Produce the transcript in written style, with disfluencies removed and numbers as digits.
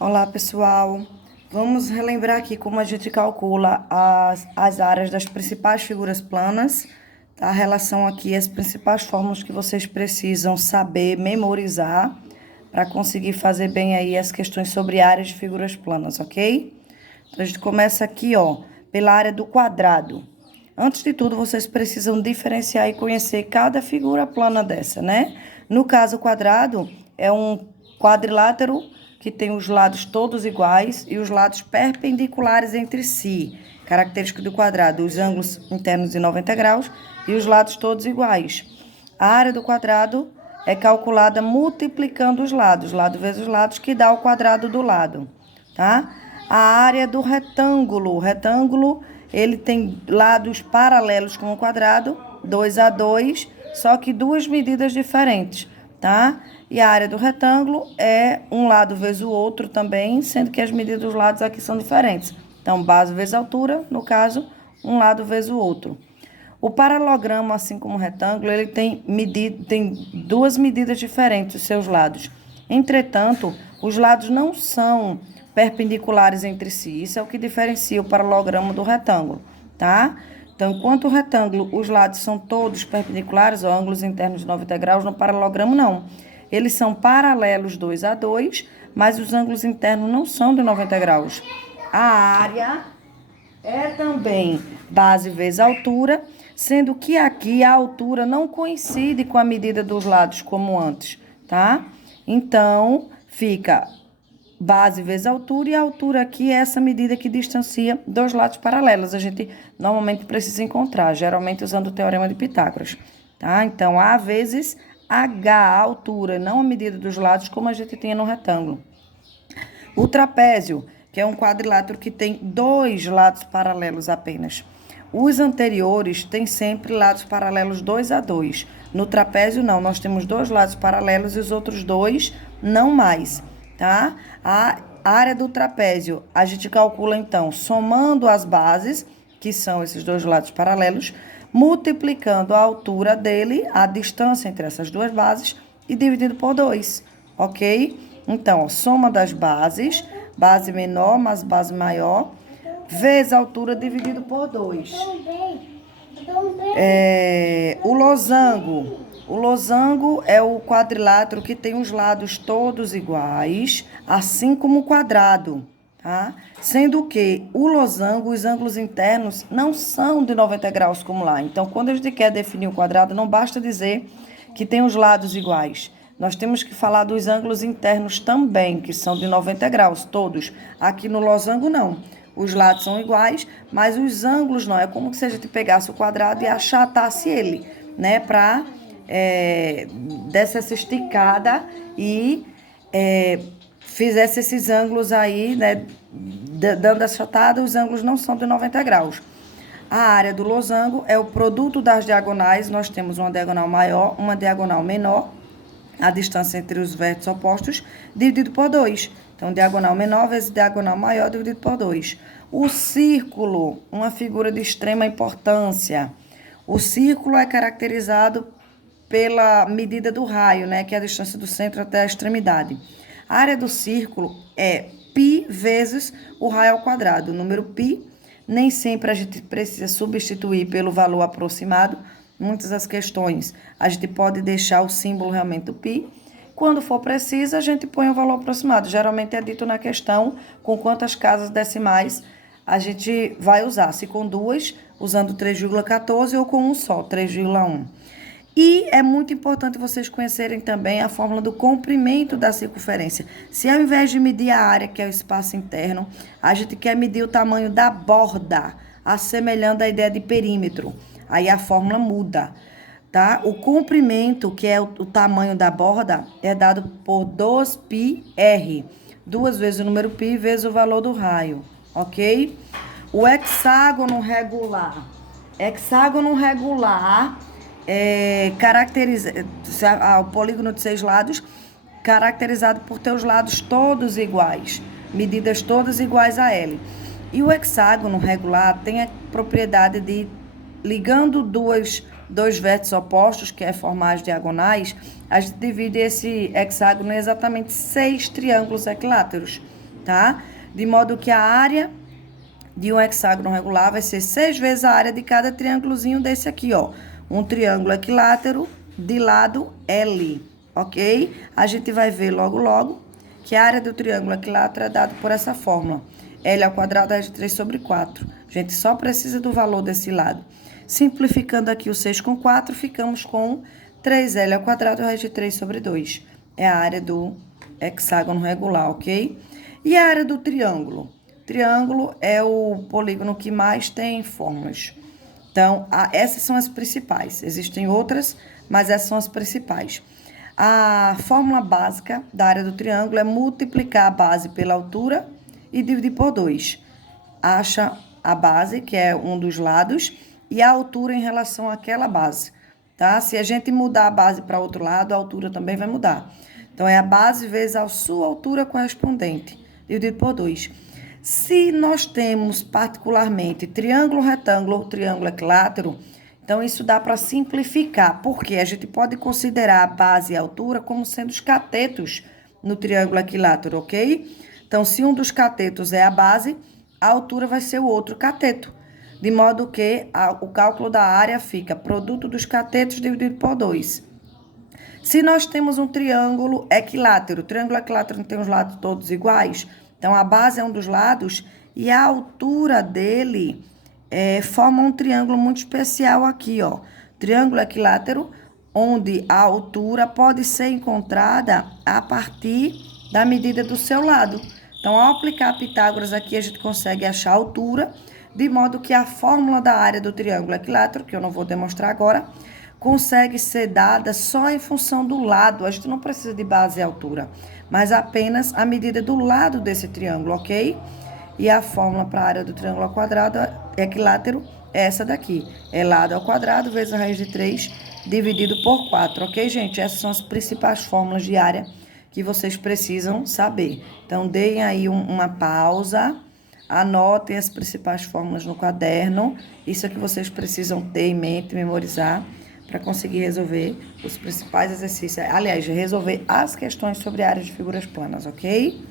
Olá, pessoal. Vamos relembrar aqui como a gente calcula as áreas das principais figuras planas, tá? A relação aqui, as principais fórmulas que vocês precisam saber, memorizar, para conseguir fazer bem aí as questões sobre áreas de figuras planas, ok? Então, a gente começa aqui, ó, pela área do quadrado. Antes de tudo, vocês precisam diferenciar e conhecer cada figura plana dessa, né? No caso, o quadrado é um quadrilátero que tem os lados todos iguais e os lados perpendiculares entre si. Característica do quadrado, os ângulos internos de 90 graus e os lados todos iguais. A área do quadrado é calculada multiplicando os lados, lado vezes lados, que dá o quadrado do lado, tá? A área do retângulo, ele tem lados paralelos com o quadrado, 2 a 2, só que duas medidas diferentes, tá? E a área do retângulo é um lado vezes o outro também, sendo que as medidas dos lados aqui são diferentes. Então, base vezes altura, no caso, um lado vezes o outro. O paralelogramo, assim como o retângulo, ele tem duas medidas diferentes, os seus lados. Entretanto, os lados não são perpendiculares entre si. Isso é o que diferencia o paralelogramo do retângulo, tá? Então, enquanto o retângulo, os lados são todos perpendiculares, ou ângulos internos de 90 graus, no paralelogramo não. Eles são paralelos 2 a 2, mas os ângulos internos não são de 90 graus. A área é também base vezes altura, sendo que aqui a altura não coincide com a medida dos lados como antes, tá? Então, fica base vezes altura, e a altura aqui é essa medida que distancia dois lados paralelos. A gente normalmente precisa encontrar, geralmente usando o teorema de Pitágoras, tá? Então, A vezes H, a altura, não a medida dos lados, como a gente tinha no retângulo. O trapézio, que é um quadrilátero que tem dois lados paralelos apenas. Os anteriores têm sempre lados paralelos 2 a 2. No trapézio, não, nós temos dois lados paralelos e os outros dois não mais, tá? A área do trapézio, a gente calcula, então, somando as bases, que são esses dois lados paralelos, multiplicando a altura dele, a distância entre essas duas bases, e dividindo por 2, ok? Então, soma das bases, base menor mais base maior, vezes a altura dividido por 2. O losango. O losango é o quadrilátero que tem os lados todos iguais, assim como o quadrado, tá? Sendo que o losango, os ângulos internos, não são de 90 graus como lá. Então, quando a gente quer definir o quadrado, não basta dizer que tem os lados iguais. Nós temos que falar dos ângulos internos também, que são de 90 graus, todos. Aqui no losango, não. Os lados são iguais, mas os ângulos não. É como se a gente pegasse o quadrado e achatasse ele, né? Para desse essa esticada e fizesse esses ângulos aí, né? Dando essa achatada, os ângulos não são de 90 graus. A área do losango é o produto das diagonais. Nós temos uma diagonal maior, uma diagonal menor. A distância entre os vértices opostos, dividido por 2. Então, diagonal menor vezes diagonal maior, dividido por 2. O círculo, uma figura de extrema importância. O círculo é caracterizado pela medida do raio, né, que é a distância do centro até a extremidade. A área do círculo é π vezes o raio ao quadrado. O número π, nem sempre a gente precisa substituir pelo valor aproximado. Muitas das questões, a gente pode deixar o símbolo realmente do π. Quando for preciso, a gente põe o valor aproximado. Geralmente é dito na questão com quantas casas decimais a gente vai usar. Se com duas, usando 3,14 ou com um só, 3,1. E é muito importante vocês conhecerem também a fórmula do comprimento da circunferência. Se ao invés de medir a área, que é o espaço interno, a gente quer medir o tamanho da borda, assemelhando a ideia de perímetro. Aí a fórmula muda, tá? O comprimento, que é o tamanho da borda, é dado por 2πr. 2 vezes o número π vezes o valor do raio, ok? O hexágono regular. Hexágono regular caracteriza o polígono de 6 lados, caracterizado por ter os lados todos iguais, medidas todas iguais a L. E o hexágono regular tem a propriedade de, ligando dois vértices opostos, que é formar as diagonais, a gente divide esse hexágono em exatamente 6 triângulos equiláteros, tá? De modo que a área de um hexágono regular vai ser 6 vezes a área de cada triângulozinho desse aqui, ó. Um triângulo equilátero de lado L, ok? A gente vai ver logo, logo, que a área do triângulo equilátero é dada por essa fórmula. L ao quadrado é de 3 sobre 4. A gente só precisa do valor desse lado. Simplificando aqui o 6 com 4, ficamos com 3L ao quadrado raiz de 3 sobre 2. É a área do hexágono regular, ok? E a área do triângulo? Triângulo é o polígono que mais tem fórmulas. Então, essas são as principais. Existem outras, mas essas são as principais. A fórmula básica da área do triângulo é multiplicar a base pela altura e dividir por 2. Acha a base, que é um dos lados, e a altura em relação àquela base, tá? Se a gente mudar a base para outro lado, a altura também vai mudar. Então, é a base vezes a sua altura correspondente, dividido por 2. Se nós temos particularmente triângulo retângulo ou triângulo equilátero, então isso dá para simplificar, porque a gente pode considerar a base e a altura como sendo os catetos no triângulo equilátero, ok? Então, se um dos catetos é a base, a altura vai ser o outro cateto. De modo que o cálculo da área fica produto dos catetos dividido por 2. Se nós temos um triângulo equilátero, o triângulo equilátero não tem os lados todos iguais, então a base é um dos lados e a altura dele forma um triângulo muito especial aqui, ó. Triângulo equilátero, onde a altura pode ser encontrada a partir da medida do seu lado. Então, ao aplicar Pitágoras aqui, a gente consegue achar a altura, de modo que a fórmula da área do triângulo equilátero, que eu não vou demonstrar agora, consegue ser dada só em função do lado. A gente não precisa de base e altura, mas apenas a medida do lado desse triângulo, ok? E a fórmula para a área do triângulo ao quadrado equilátero é essa daqui. É lado ao quadrado vezes a raiz de 3 dividido por 4, ok, gente? Essas são as principais fórmulas de área que vocês precisam saber. Então, deem aí uma pausa. Anotem as principais fórmulas no caderno. Isso é que vocês precisam ter em mente, memorizar, para conseguir resolver os principais exercícios. Aliás, resolver as questões sobre áreas de figuras planas, ok?